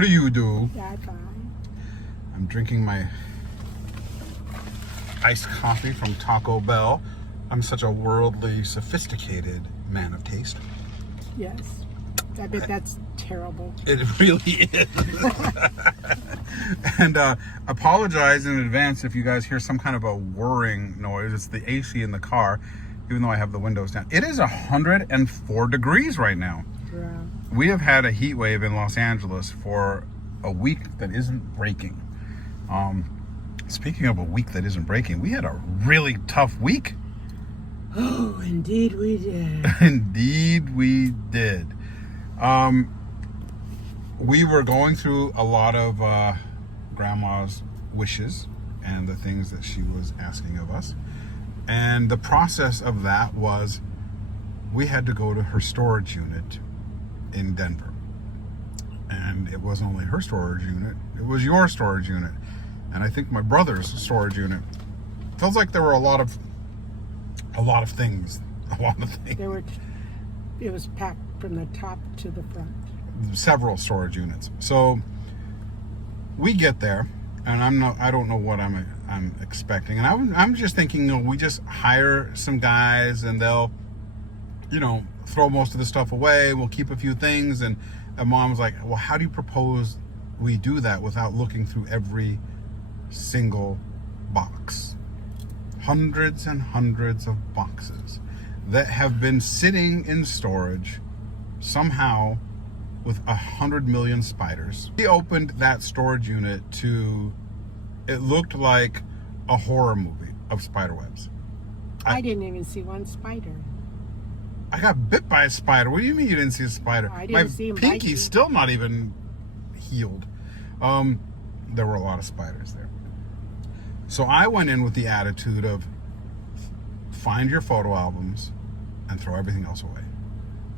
How do you do? Yeah, fine. I'm drinking my iced coffee from Taco Bell. I'm such a worldly, sophisticated man of taste. Yes. I bet that's terrible. It really is. And apologize in advance if you guys hear some kind of a whirring noise. It's the AC in the car, even though I have the windows down. It is 104 degrees right now. Yeah. We have had a heat wave in Los Angeles for a week that isn't breaking. Speaking of a week that isn't breaking, we had a really tough week. Oh, indeed we did. Indeed we did. We were going through a lot of Grandma's wishes and the things that she was asking of us. And the process of that was we had to go to her storage unit in Denver. And it wasn't only her storage unit, it was your storage unit. And I think my brother's storage unit. Feels like there were a lot of things. It was packed from the top to the front. Several storage units. So we get there, and I don't know what I'm expecting, and I'm just thinking, we just hire some guys, and they'll, throw most of the stuff away. We'll keep a few things, and Mom's like, well, how do you propose we do that without looking through every single box? Hundreds and hundreds of boxes that have been sitting in storage somehow with 100 million spiders. We opened that storage unit it looked like a horror movie of spider webs. I didn't even see one spider. I got bit by a spider. What do you mean you didn't see a spider? I didn't see him My bite pinky's you. still not even healed. There were a lot of spiders there. So I went in with the attitude of find your photo albums and throw everything else away.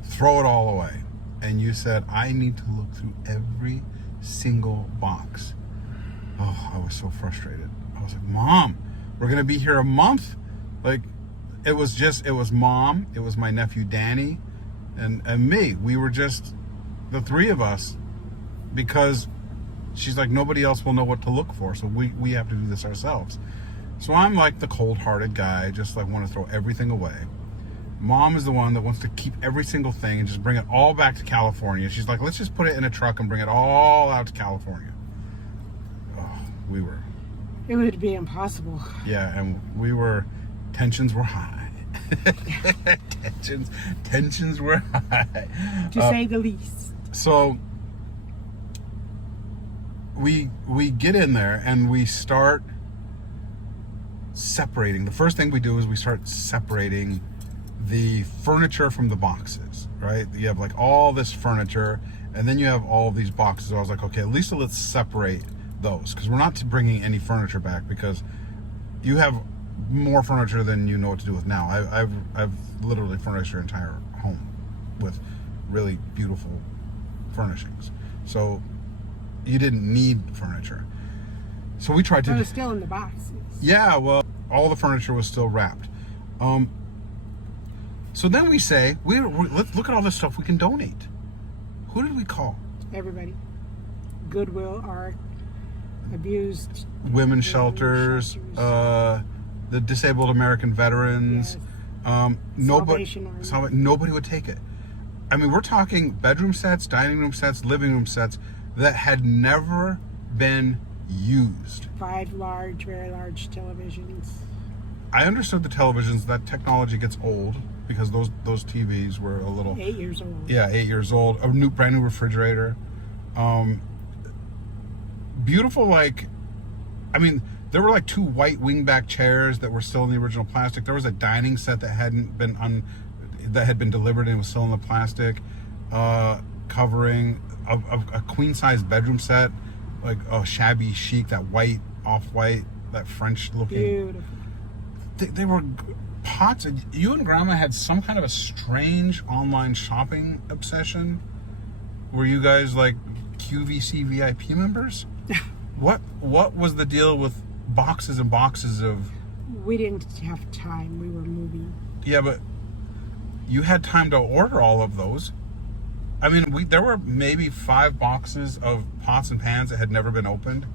Throw it all away. And you said, I need to look through every single box. Oh, I was so frustrated. I was like, Mom, we're going to be here a month. Like, it was Mom, it was my nephew Danny, and me. We were just the three of us, because she's like, nobody else will know what to look for, so we have to do this ourselves. So I'm like the cold-hearted guy, just like want to throw everything away. Mom is the one that wants to keep every single thing and just bring it all back to California. She's like, let's just put it in a truck and bring it all out to California. Oh, It would be impossible. Yeah, and tensions were high. tensions were high. To say the least. So we get in there and we start separating. The first thing we do is we start separating the furniture from the boxes, right? You have like all this furniture, and then you have all of these boxes. So I was like, okay, at least let's separate those, because we're not bringing any furniture back, because you have more furniture than you know what to do with now. I've literally furnished your entire home with really beautiful furnishings. So you didn't need furniture. So we tried to. But it's still in the boxes. Yeah, well, all the furniture was still wrapped. So then we say, let's look at all this stuff we can donate. Who did we call? Everybody. Goodwill, Art, Abused. Women's shelters, the Disabled American Veterans. Yes. Nobody would take it. I mean, we're talking bedroom sets, dining room sets, living room sets that had never been used. 5 very large televisions. I understood the televisions, that technology gets old, because those TVs were a little 8 years old. Yeah, 8 years old. A brand new refrigerator. Beautiful, there were like 2 white wingback chairs that were still in the original plastic. There was a dining set that hadn't been that had been delivered and was still in the plastic covering. A queen size bedroom set, like a shabby chic, that white, off-white, that French looking. Beautiful. They were pots. You and Grandma had some kind of a strange online shopping obsession. Were you guys like QVC VIP members? What was the deal with boxes and boxes of? We didn't have time. We were moving. Yeah, but you had time to order all of those. I mean, there were maybe 5 boxes of pots and pans that had never been opened,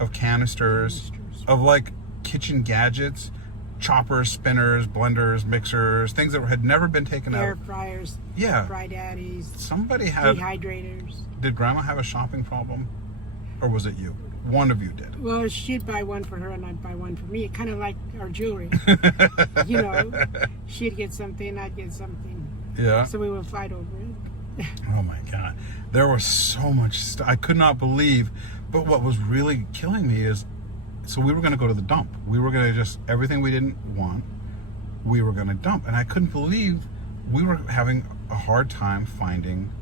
of canisters, of like kitchen gadgets, choppers, spinners, blenders, mixers, things that had never been taken Air out. fryers, Yeah. fry daddies, Somebody had. dehydrators. Did Grandma have a shopping problem, or was it you? One of you did. Well, she'd buy one for her and I'd buy one for me. Kind of like our jewelry. You know, she'd get something, I'd get something. Yeah. So we would fight over it. Oh my God. There was so much stuff. I could not believe. But what was really killing me is, so we were going to go to the dump. We were going to just, everything we didn't want, we were going to dump. And I couldn't believe we were having a hard time finding,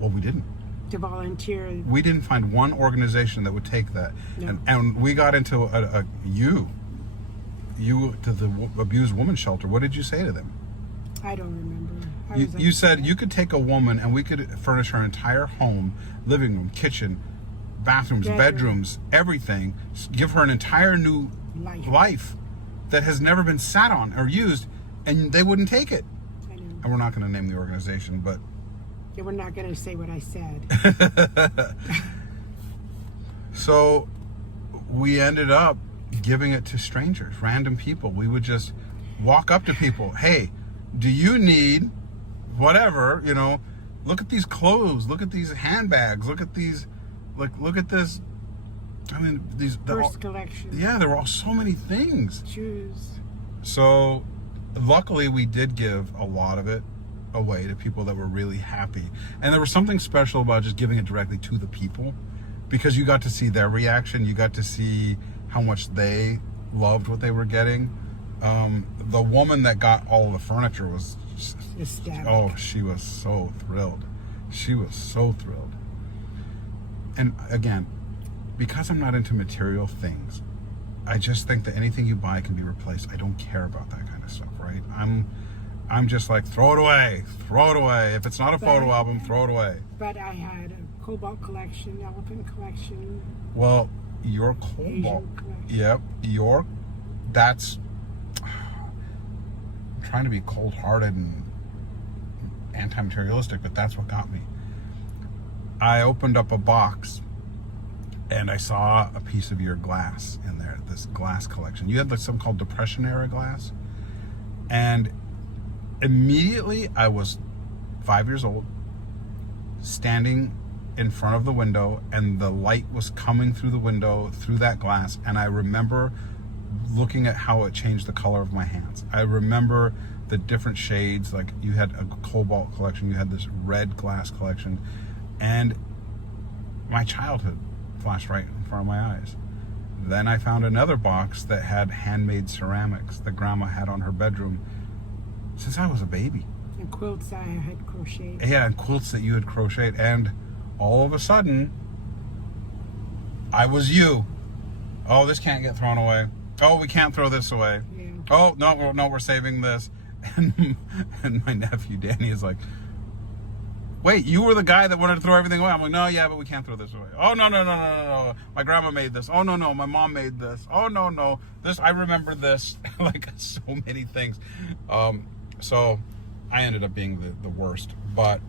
well, we didn't. To volunteer. We didn't find one organization that would take that. No. And we got into you to the abused woman shelter. What did you say to them? I don't remember. You said you could take a woman and we could furnish her entire home, living room, kitchen, bathrooms, bedrooms, everything. Give her an entire new life that has never been sat on or used, and they wouldn't take it. I know. And we're not going to name the organization, but... Yeah, we're not going to say what I said. So we ended up giving it to strangers, random people. We would just walk up to people. Hey, do you need whatever, you know, look at these clothes, look at these handbags, look at these, look at this. I mean, these First collection. Yeah, there were all so many things. Shoes. So luckily we did give a lot of it away to people that were really happy. And there was something special about just giving it directly to the people, because you got to see their reaction. You got to see how much they loved what they were getting. The woman that got all of the furniture was ecstatic. Oh, she was so thrilled. She was so thrilled. And again, because I'm not into material things, I just think that anything you buy can be replaced. I don't care about that kind of stuff, right? I'm just like, throw it away. Throw it away. If it's not a photo album, throw it away. But I had a cobalt collection, elephant collection. Well, your cobalt. Asian collection. Yep. That's... I'm trying to be cold-hearted and anti-materialistic, but that's what got me. I opened up a box and I saw a piece of your glass in there, this glass collection. You had something called Depression era glass. And immediately I was 5 years old, standing in front of the window, and the light was coming through the window, through that glass. And I remember looking at how it changed the color of my hands. I remember the different shades. Like, you had a cobalt collection, you had this red glass collection, and my childhood flashed right in front of my eyes. Then I found another box that had handmade ceramics that Grandma had on her bedroom since I was a baby. And quilts I had crocheted. Yeah, and quilts that you had crocheted. And all of a sudden, I was you. Oh, this can't get thrown away. Oh, we can't throw this away. Yeah. Oh, no, we're saving this. And my nephew Danny is like, wait, you were the guy that wanted to throw everything away? I'm like, no, yeah, but we can't throw this away. Oh, no. My grandma made this. Oh, no, my mom made this. Oh, no. This, I remember this. Like, so many things. So I ended up being the worst, but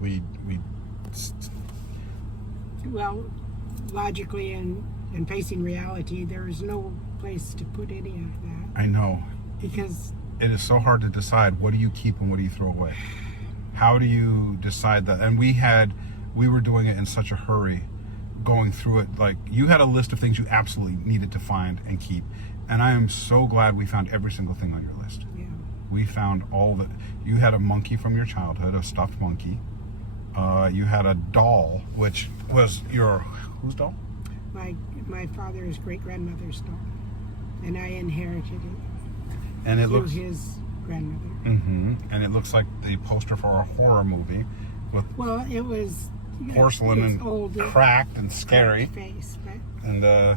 we well, logically and facing reality, there is no place to put any of that. I know. Because it is so hard to decide what do you keep and what do you throw away. How do you decide that? And we were doing it in such a hurry, going through it. Like, you had a list of things you absolutely needed to find and keep. And I am so glad we found every single thing on your list. yeah. We found you had a monkey from your childhood, a stuffed monkey. You had a doll, which was whose doll? My father's great-grandmother's doll. And I inherited it. And it through looks... his grandmother. Mm-hmm. And it looks like the poster for a horror movie with Well, it was porcelain it's and old, cracked and scary. face, but And I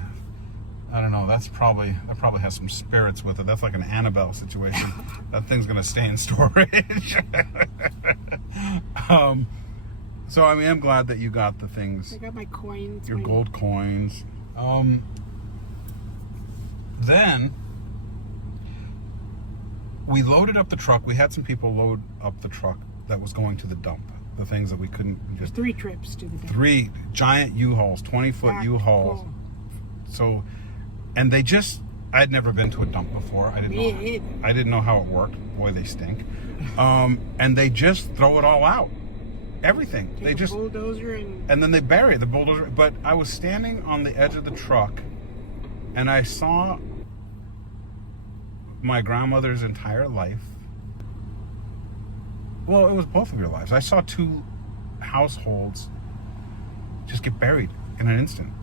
don't know, that probably has some spirits with it. That's like an Annabelle situation. That thing's gonna stay in storage. So I mean, I'm glad that you got the things. I got my coins. Your gold coins. Then we loaded up the truck. We had some people load up the truck that was going to the dump. The things that we couldn't There's just 3 trips to the dump. 3 giant U-Hauls, 20-foot Packed U-Hauls. full. So, and they just, I'd never been to a dump before. I didn't know how it worked. Boy, they stink. And they just throw it all out. Everything. Take They a just, bulldozer and then they bury the bulldozer. But I was standing on the edge of the truck and I saw my grandmother's entire life. Well, it was both of your lives. I saw 2 households just get buried in an instant.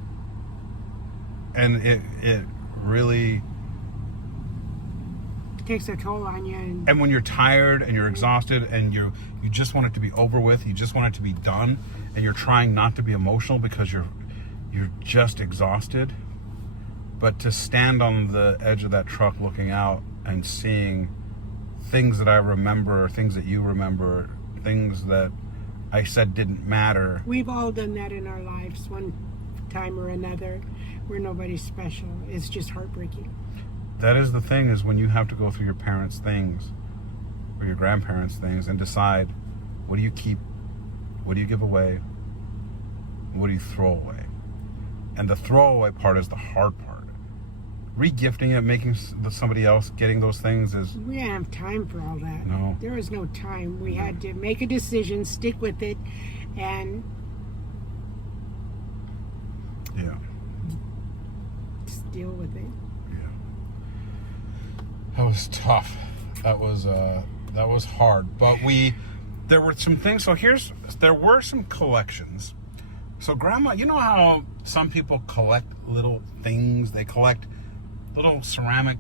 And it really... takes a toll on you. And when you're tired and you're exhausted and you just want it to be over with, you just want it to be done, and you're trying not to be emotional because you're just exhausted. But to stand on the edge of that truck looking out and seeing things that I remember, things that you remember, things that I said didn't matter. We've all done that in our lives, one time or another. We're nobody special. It's just heartbreaking. That is the thing, is when you have to go through your parents' things or your grandparents' things and decide, what do you keep, what do you give away, what do you throw away? And the throwaway part is the hard part. Regifting it, making somebody else getting those things is... We didn't have time for all that. No. There was no time. We had to make a decision, stick with it, and... Yeah. just deal with it. That was tough. That was hard. But there were some things. So there were some collections. So Grandma, you know how some people collect little things? They collect little ceramic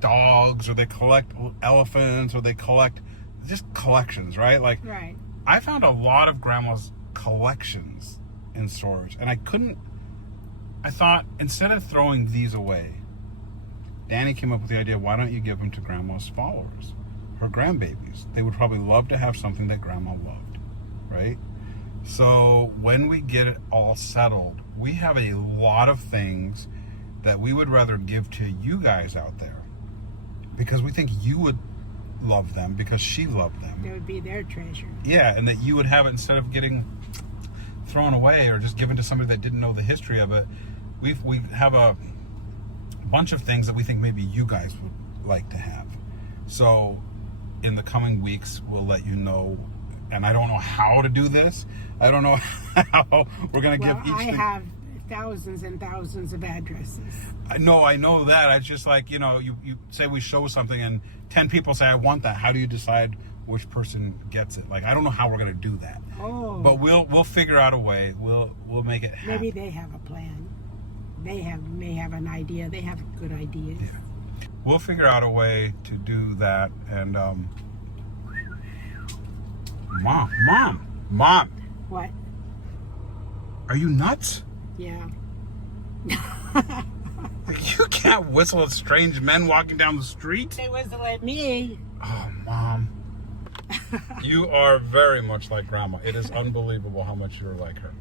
dogs, or they collect elephants, or they collect just collections, right? Like, Right. I found a lot of Grandma's collections in storage, and I thought, instead of throwing these away, Danny came up with the idea, why don't you give them to Grandma's followers, her grandbabies? They would probably love to have something that Grandma loved, right? So when we get it all settled, we have a lot of things that we would rather give to you guys out there, because we think you would love them, because she loved them. They would be their treasure. Yeah, and that you would have it instead of getting thrown away or just given to somebody that didn't know the history of it. We have a bunch of things that we think maybe you guys would like to have. So in the coming weeks, we'll let you know. And I don't know how to do this. I don't know how we're going to give each thing. I have thousands and thousands of addresses. I know that. It's just like, you say we show something and 10 people say, I want that. How do you decide which person gets it? Like, I don't know how we're going to do that. Oh. But we'll figure out a way. We'll make it happen. Maybe they have a plan. They may have an idea. They have good ideas. Yeah. We'll figure out a way to do that. And Mom. What? Are you nuts? Yeah. You can't whistle at strange men walking down the street. They whistle at me. Oh, Mom. You are very much like Grandma. It is unbelievable how much you're like her.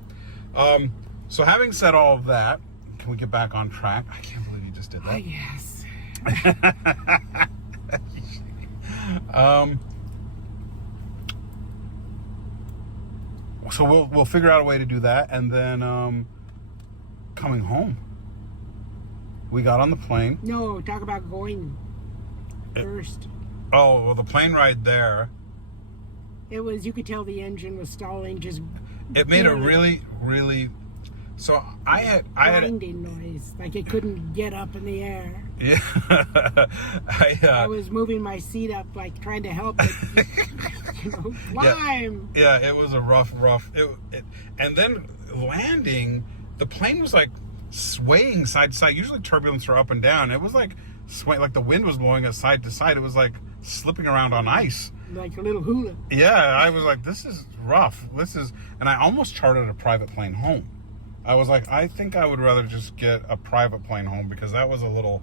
So having said all of that, can we get back on track? I can't believe you just did that. Oh, yes. So we'll figure out a way to do that, and then coming home, we got on the plane. No, talk about going first. Oh, well, the plane ride there. It was, you could tell the engine was stalling, just... It made a really, really... So I had grinding noise, like it couldn't get up in the air. Yeah. I was moving my seat up, like trying to help it, climb. Yeah, it was a rough. And then landing, the plane was like swaying side to side. Usually turbulence are up and down. It was like swaying, like the wind was blowing us side to side. It was like slipping around on ice. Like a little hula. Yeah, I was like, this is rough. And I almost chartered a private plane home. I was like, I think I would rather just get a private plane home, because that was a little,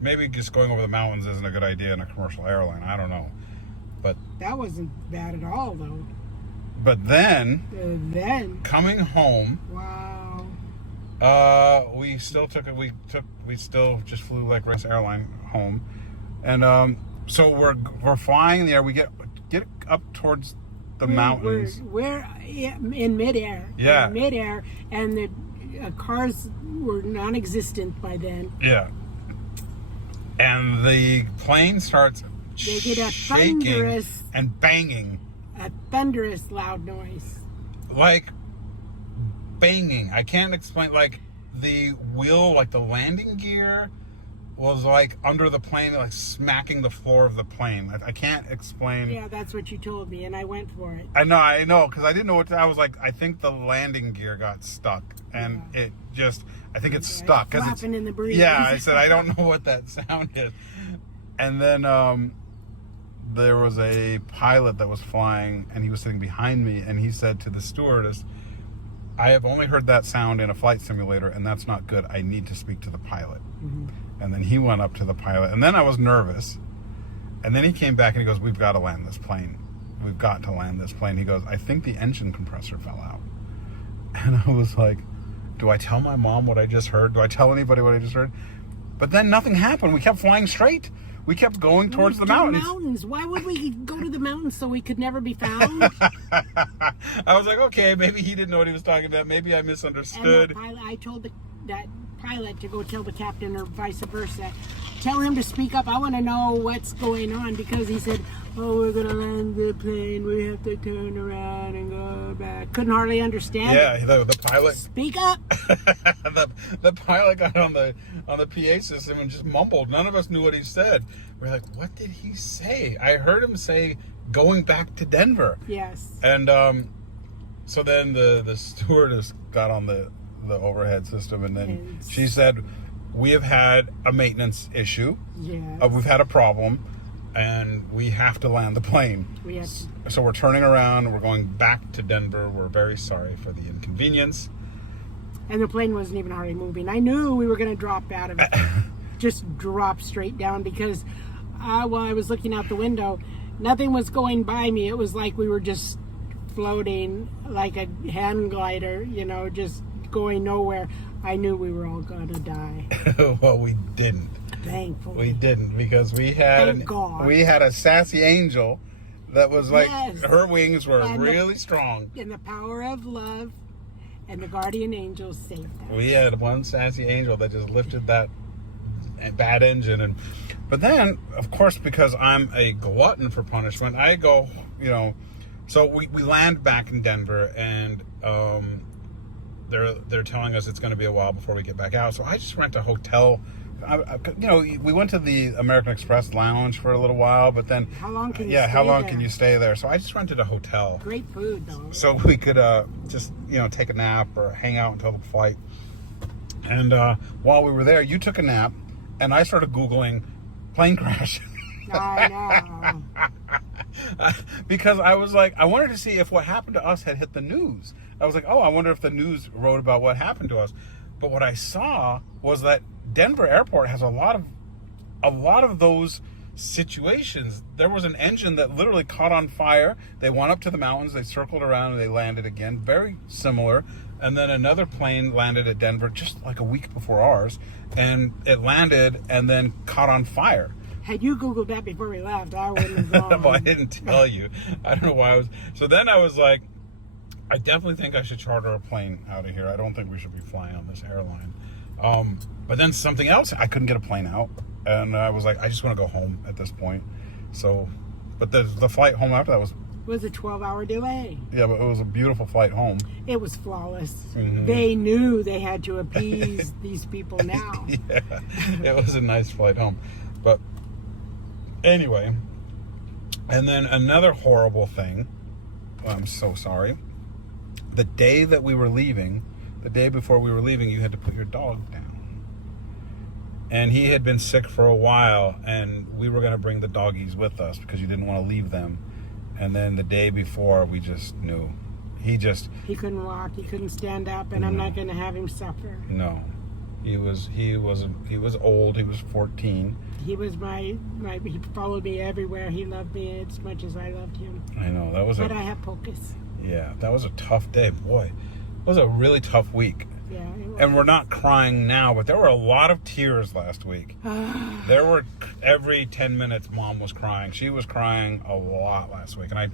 maybe just going over the mountains isn't a good idea in a commercial airline. I don't know. But that wasn't bad at all, though. But then coming home, wow. we still just flew like West Airline home. And so we're flying in the air. We get up towards the mountains. We're in midair. Yeah. In midair, and the cars were non-existent by then. Yeah. And the plane starts They get a shaking thunderous, and banging. loud noise. Like banging. I can't explain. Like the wheel, like the landing gear was like under the plane, like smacking the floor of the plane. I can't explain. Yeah, that's what you told me, and I went for it. I know, because I didn't know what to, I was like, I think the landing gear got stuck, and it just, I think it's stuck. Cause flapping in the breeze. Yeah, I said, I don't know what that sound is. And then there was a pilot that was flying, and he was sitting behind me, and he said to the stewardess, I have only heard that sound in a flight simulator, and that's not good. I need to speak to the pilot. Mm-hmm. And then he went up to the pilot, and then I was nervous. And then he came back and he goes, we've got to land this plane. We've got to land this plane. He goes, I think the engine compressor fell out. And I was like, do I tell my mom what I just heard? Do I tell anybody what I just heard? But then nothing happened. We kept flying straight. We kept going towards the mountains. Why would we go to the mountains so we could never be found? I was like, okay, maybe he didn't know what he was talking about. Maybe I misunderstood. And I told that pilot to go tell the captain, or vice versa. Tell him to speak up. I want to know what's going on, because he said, oh, we're going to land the plane. We have to turn around and go back. Couldn't hardly understand. Yeah, the pilot. Speak up. the pilot got on the PA system and just mumbled. None of us knew what he said. We're like, what did he say? I heard him say going back to Denver. Yes. And so then the stewardess got on the overhead system, and then she said, we have had a maintenance issue. Yeah. We've had a problem, and we have to land the plane. So we're turning around. We're going back to Denver. We're very sorry for the inconvenience. And the plane wasn't even hardly moving. I knew we were going to drop out of it. Just drop straight down, because while I was looking out the window, nothing was going by me. It was like we were just floating like a hand glider, just going nowhere. I knew we were all going to die. Well, we didn't. Thankfully. We didn't, because we had a sassy angel that was like, her wings were really strong. And the power of love and the guardian angels saved us. We had one sassy angel that just lifted that bad engine. But then, of course, because I'm a glutton for punishment, I go, so we land back in Denver, and they're telling us it's going to be a while before we get back out. So I just rent a hotel. We went to the American Express lounge for a little while, but then how long can you stay there? So I just rented a hotel. Great food, though. So we could just take a nap or hang out until the flight. And while we were there, you took a nap, and I started Googling plane crash. I know. Because I was like, I wanted to see if what happened to us had hit the news. I was like, oh, I wonder if the news wrote about what happened to us. But what I saw was that Denver Airport has a lot of those situations. There was an engine that literally caught on fire. They went up to the mountains, they circled around, and they landed again. Very similar. And then another plane landed at Denver just like a week before ours, and it landed and then caught on fire. Had you Googled that before we left, I wouldn't have gone. Well, I didn't tell you. I don't know why I was. So then I was like, I definitely think I should charter a plane out of here. I don't think we should be flying on this airline. But then something else, I couldn't get a plane out. And I was like, I just want to go home at this point. So, but the flight home after that was a 12-hour delay. Yeah, but it was a beautiful flight home. It was flawless. Mm-hmm. They knew they had to appease these people now. Yeah, it was a nice flight home. But anyway, and then another horrible thing. I'm so sorry. The day that we were leaving, the day before we were leaving, you had to put your dog down. And he had been sick for a while, and we were going to bring the doggies with us because you didn't want to leave them. And then the day before, we just knew. He couldn't walk, he couldn't stand up, and I'm not going to have him suffer. No. He was old, he was 14. He was he followed me everywhere. He loved me as much as I loved him. I know, But I have POCUS. Yeah, that was a tough day. Boy, it was a really tough week. Yeah, it was. And we're not crying now, but there were a lot of tears last week. There were, every 10 minutes, Mom was crying. She was crying a lot last week. And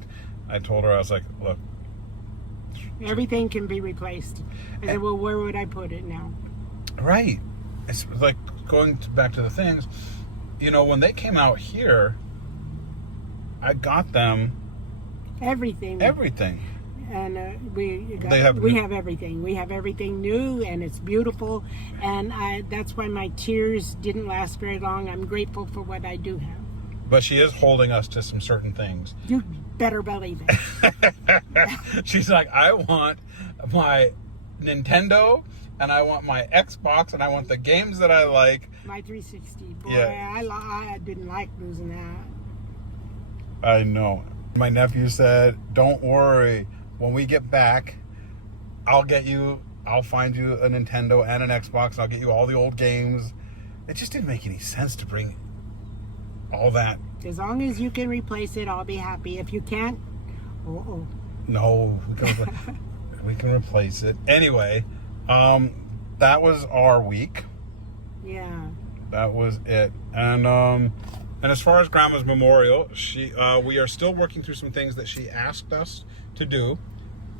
I told her, I was like, look. Everything can be replaced. I said, well, where would I put it now? Right. It's like going back to the things, you know, when they came out here, I got them everything. And we have everything. We have everything new, and it's beautiful. And that's why my tears didn't last very long. I'm grateful for what I do have. But she is holding us to some certain things. You better believe it. She's like, I want my Nintendo, and I want my Xbox, and I want the games that I like. My 360. Boy, yeah. I didn't like losing that. I know. My nephew said, don't worry. When we get back, I'll find you a Nintendo and an Xbox, and I'll get you all the old games. It just didn't make any sense to bring all that. As long as you can replace it, I'll be happy. If you can't, no, we can replace it. Anyway, that was our week. Yeah. That was it. And as far as Grandma's memorial, we are still working through some things that she asked us to do.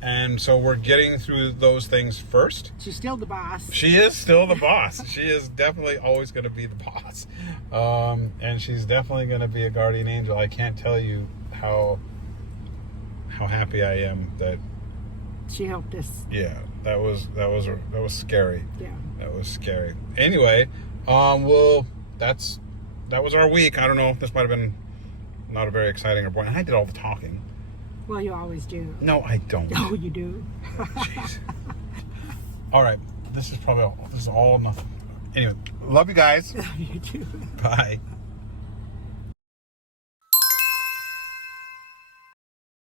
And so we're getting through those things first. She's still the boss. She is still the boss. She is definitely always going to be the boss. And she's definitely going to be a guardian angel. I can't tell you how happy I am that she helped us. Yeah, that was scary. Yeah. That was scary. Anyway, that was our week. I don't know. This might have been not a very exciting or boring. I did all the talking. Well, you always do. No, I don't. No, you do. Jeez. All right. This is all nothing. Anyway, love you guys. Love you too. Bye.